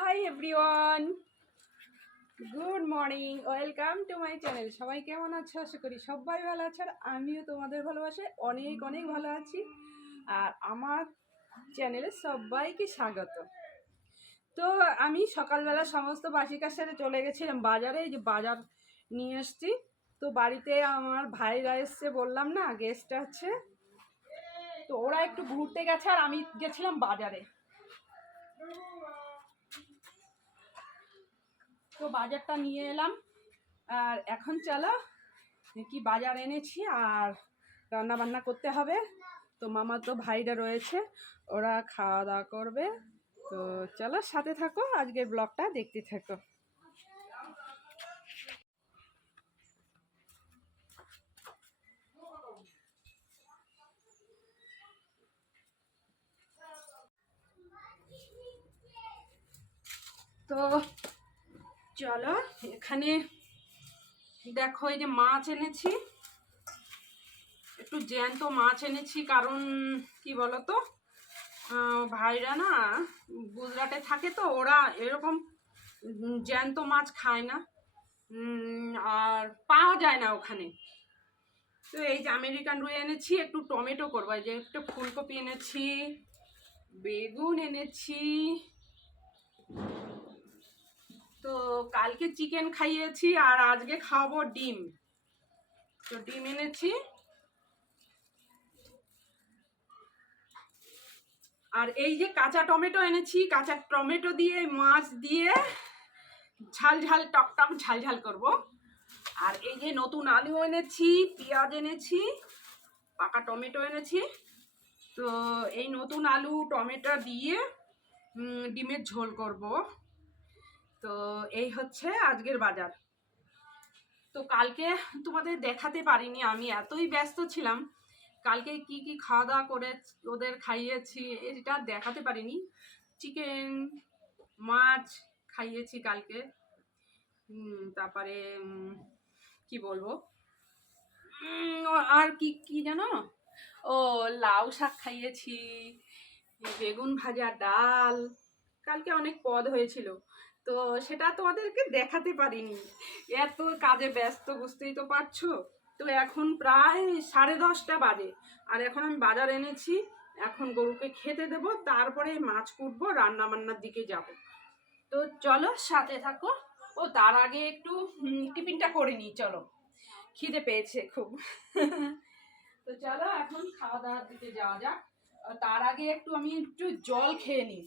Hi everyone, good morning, welcome to my channel. সবাই কেমন আছো? আশা করি সবাই ভালো আছে, আর আমিও তোমাদের ভালোবাসে অনেক অনেক ভালো আছি। আর আমার চ্যানেলে সবাইকে স্বাগত। তো আমি সকালবেলা সমস্ত বাসি কাজ সেরে চলে গেছিলাম বাজারে। এই যে বাজার নিয়ে এসছি। তো বাড়িতে আমার ভাইরা এসছে, বললাম না, গেস্ট আছে। তো ওরা একটু ঘুরতে গেছে আর আমি গেছিলাম বাজারে। তো বাজারটা নিয়ে এলাম, আর এখন চলো কি বাজার এনেছি আর রান্না বান্না করতে হবে। তো মামা তো ভাইরা রয়েছে, ওরা খাওয়া দাওয়া করবে। তো চলো সাথে থাকো, আজকের ব্লগটা দেখতে থাকো। তো চলো, এখানে দেখো এই যে মাছ এনেছি, একটু জ্যান্ত মাছ এনেছি। কারণ কি বলতো, ভাইরা না গুজরাটে থাকে, তো ওরা এরকম জ্যান্ত মাছ খায় না, আর পাওয়া যায় না ওখানে। তো এই যে আমেরিকান রুই এনেছি, একটু টমেটো করবো। এই যে একটু ফুলকপি এনেছি, বেগুন এনেছি। তো কালকে চিকেন খাইয়েছি আর আজকে খাওয়াবো ডিম। তো ডিম এনেছি, আর এই যে কাঁচা টমেটো এনেছি। কাঁচা টমেটো দিয়ে মাছ দিয়ে ঝাল ঝাল টক টক ঝাল ঝাল করবো। আর এই যে নতুন আলু এনেছি, পেঁয়াজ এনেছি, পাকা টমেটো এনেছি। তো এই নতুন আলু টমেটো দিয়ে ডিমের ঝোল করব। তো এই হচ্ছে আজকের বাজার। তো কালকে তোমাদের দেখাতে পারিনি, আমি এতই ব্যস্ত ছিলাম। কালকে কি কি খাওয়া দাওয়া করে ওদের খাইয়েছি এটা দেখাতে পারিনি। চিকেন, মাছ খাইয়েছি কালকে। তারপরে কি বলবো, আর কি কি জানো, ও লাউ শাক খাইয়েছি, বেগুন ভাজা, ডাল। কালকে অনেক পদ হয়েছিল, তো সেটা তোমাদেরকে দেখাতে পারিনি, এত কাজে ব্যস্ত, বুঝতেই তো পারছো। তো এখন প্রায় 10:30 বাজে, আর এখন আমি বাজার এনেছি। এখন গরুকে খেতে দেব, তারপরে মাছ কুটবো, রান্না বান্নার দিকে যাব। তো চলো সাথে থাকো। ও তার আগে একটু টিফিনটা করে নিই, চলো, খিদে পেয়েছে খুব। তো চলো এখন খাওয়া দাওয়ার দিকে যাওয়া যাক। তার আগে আমি একটু জল খেয়ে নিই।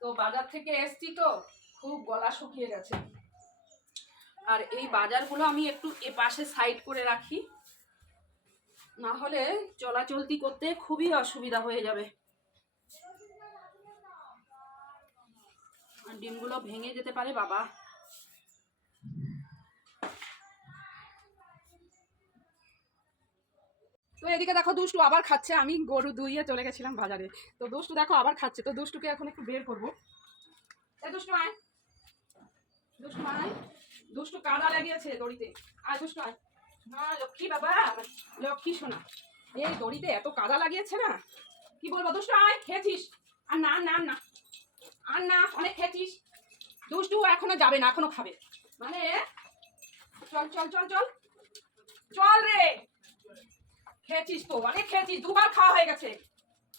তো বাজার থেকে এসছি, তো খুব গলা শুকিয়ে গেছে। আর এই বাজারগুলো আমি একটু এপাশে সাইড করে রাখি, না হলে চলাচলতি করতে খুবই অসুবিধা হয়ে যাবে। আর ডিমগুলো ভেঙে যেতে পারে বাবা। তো এদিকে দেখো, দুষ্টু আবার খাচ্ছে। আমি গরু দুইয়ে চলে গেছিলাম বাজারে, তো দুষ্টু দেখো আবার খাচ্ছে। তো দুষ্টুকে এখন একটু বের করবো। দুষ্টু আয়, দুষ্টু আয়, দুষ্টু কাদা লেগেছে দড়িতে। আয় দুষ্টু আয়। হ্যাঁ লক্ষ্মী বাবা, লক্ষ্মী সোনা। এই দড়িতে এত কাদা লাগিয়েছে না, কি বলবো। দুষ্টু আয়, খেয়েছিস? আর না না না, আর না, অনেক খেয়েছিস। দুষ্টু এখনো যাবে না, এখনো খাবে মানে। চল চল চল চল চল রে, খেয়েছিস তো, অনেক খেয়েছিস, দুবার খাওয়া হয়ে গেছে,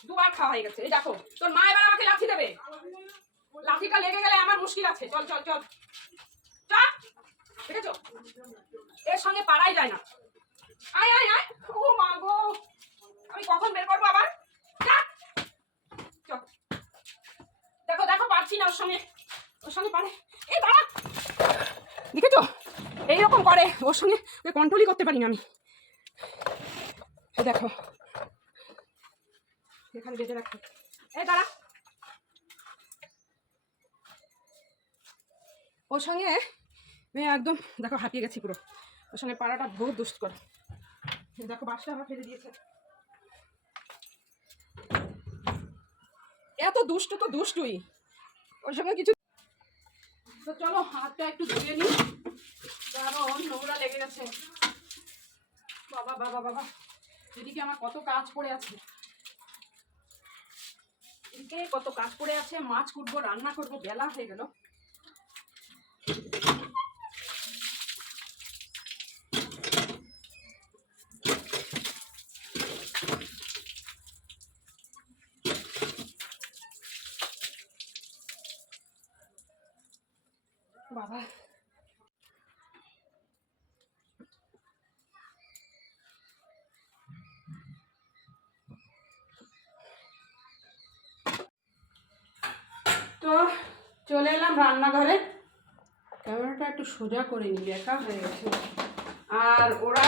দুবার খাওয়া হয়ে গেছে। এই দেখো, তোর মা এবার আমাকে লাঠি দেবে, লাঠিটা লেগে গেলে আমার মুশকিল আছে। চল চল চল চল, দেখেছো, এর সঙ্গে পারাই যায় না। আয় আয় আয়, ও মা গো, আমি কখন বের করবো আবার। দেখো দেখো, পারছি না, ওর সঙ্গে পারে। এই দাঁড়া, দেখেছো এইরকম করে, ওর সঙ্গে কন্ট্রোলই করতে পারি না আমি। দেখো এখানে বেঁধে রাখো। এই দাঁড়া, ওর সঙ্গে একদম দেখো হাঁপিয়ে গেছি পুরো। ওর সঙ্গে পাড়াটা বহুত দুষ্কর। দেখো বাসটা আমার ফেলে দিয়েছে, এত দুষ্ট তো দুষ্টুই, ওর সঙ্গে কিছু। তো চলো হাতটা একটু ধুয়ে নিই, কারণ নোংরা লেগে গেছে। বাবা বাবা বাবা, এদিকে আমার কত কাজ পড়ে আছে। এদিকে কত কাজ পড়ে আছে, মাছ কুটবো, রান্না করবো, বেলা হয়ে গেল। বাবা তো চলে এলাম রান্নাঘরে। ক্যামেরাটা একটু সোজা করে নিবি, একা হয়ে গেছে। আর ওরা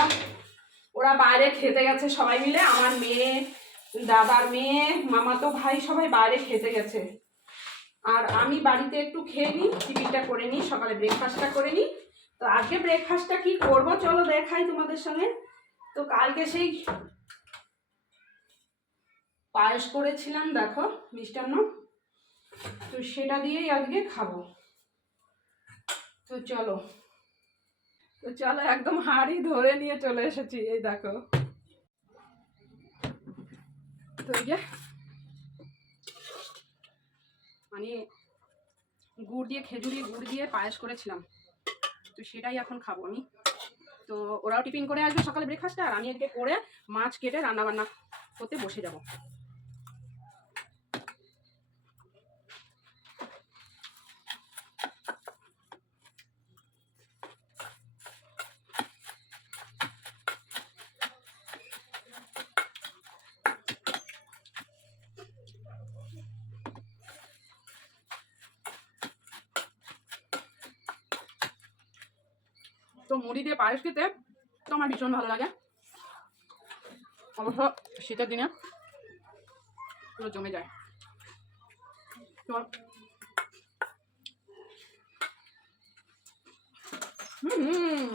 ওরা বাইরে খেতে গেছে সবাই মিলে, আমার মেয়ে, দাদার মেয়ে, মামাতো ভাই সবাই বাইরে খেতে গেছে। আর আমি বাড়িতে একটু খেয়ে নিই, টিফিনটা করে নিই, সকালে ব্রেকফাস্টটা করে নিই। তো আজকে ব্রেকফাস্টটা কি করবো চলো দেখাই তোমাদের সঙ্গে। তো কালকে সেই পায়েস করেছিলাম, দেখো মিষ্টান্ন, তো সেটা দিয়েই আজকে খাবো। তো চলো একদম হাঁড়ি ধরে নিয়ে চলে এসেছি, এই দেখো। তো এই যে মানে গুড় দিয়ে, খেজুরি গুড় দিয়ে পায়েস করেছিলাম, তো সেটাই এখন খাবো আমি। তো ওরাও টিফিন করে আসবে সকালে ব্রেকফাস্টটা, আর আমি এদিকে করে মাছ কেটে রান্না বান্না করতে বসে যাব। তো মুড়ি দিয়ে পায়েস খেতে তো আমার ভীষণ ভালো লাগে, অবশ্য শীতের দিনে পুরো জমে যায়। তো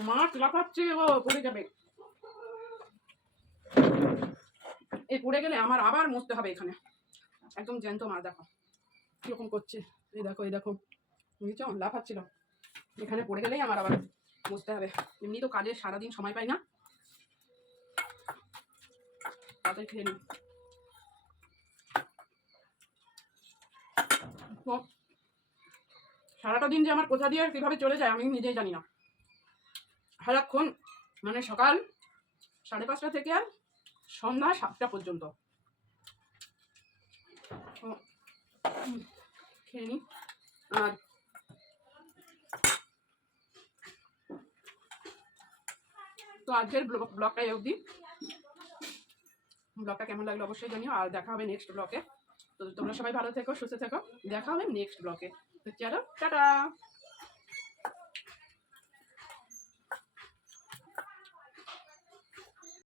মাছ লাফাচ্ছে, ও পড়ে যাবে। এই পড়ে গেলে আমার আবার মুছতে হবে এখানে, একদম জ্যান্ত মাছ। দেখো কিরকম করছে, এই দেখো এই দেখো, বুঝছো লাফাচ্ছিল, এখানে পড়ে গেলেই আমার আবার মুছতে হবে। এমনি তো কাজে সারাদিন সময় পাই না, তাদের খেয়ে নিই। তো সারাটা দিন যে আমার কোথা দিয়ে কীভাবে চলে যায় আমি নিজেই জানি না। সারাক্ষণ মানে সকাল 5:30 থেকে সন্ধ্যা 7টা পর্যন্ত খেয়ে নিই। আর তো আজকের ব্লগটা এই অবধি। ব্লগটা কেমন লাগলো অবশ্যই জানিও, আর দেখা হবে নেক্সট ব্লগে। তো তোমরা সবাই ভালো থেকো, সুস্থ থেকো, দেখা হবে নেক্সট ব্লগে। তো চলো টাটা।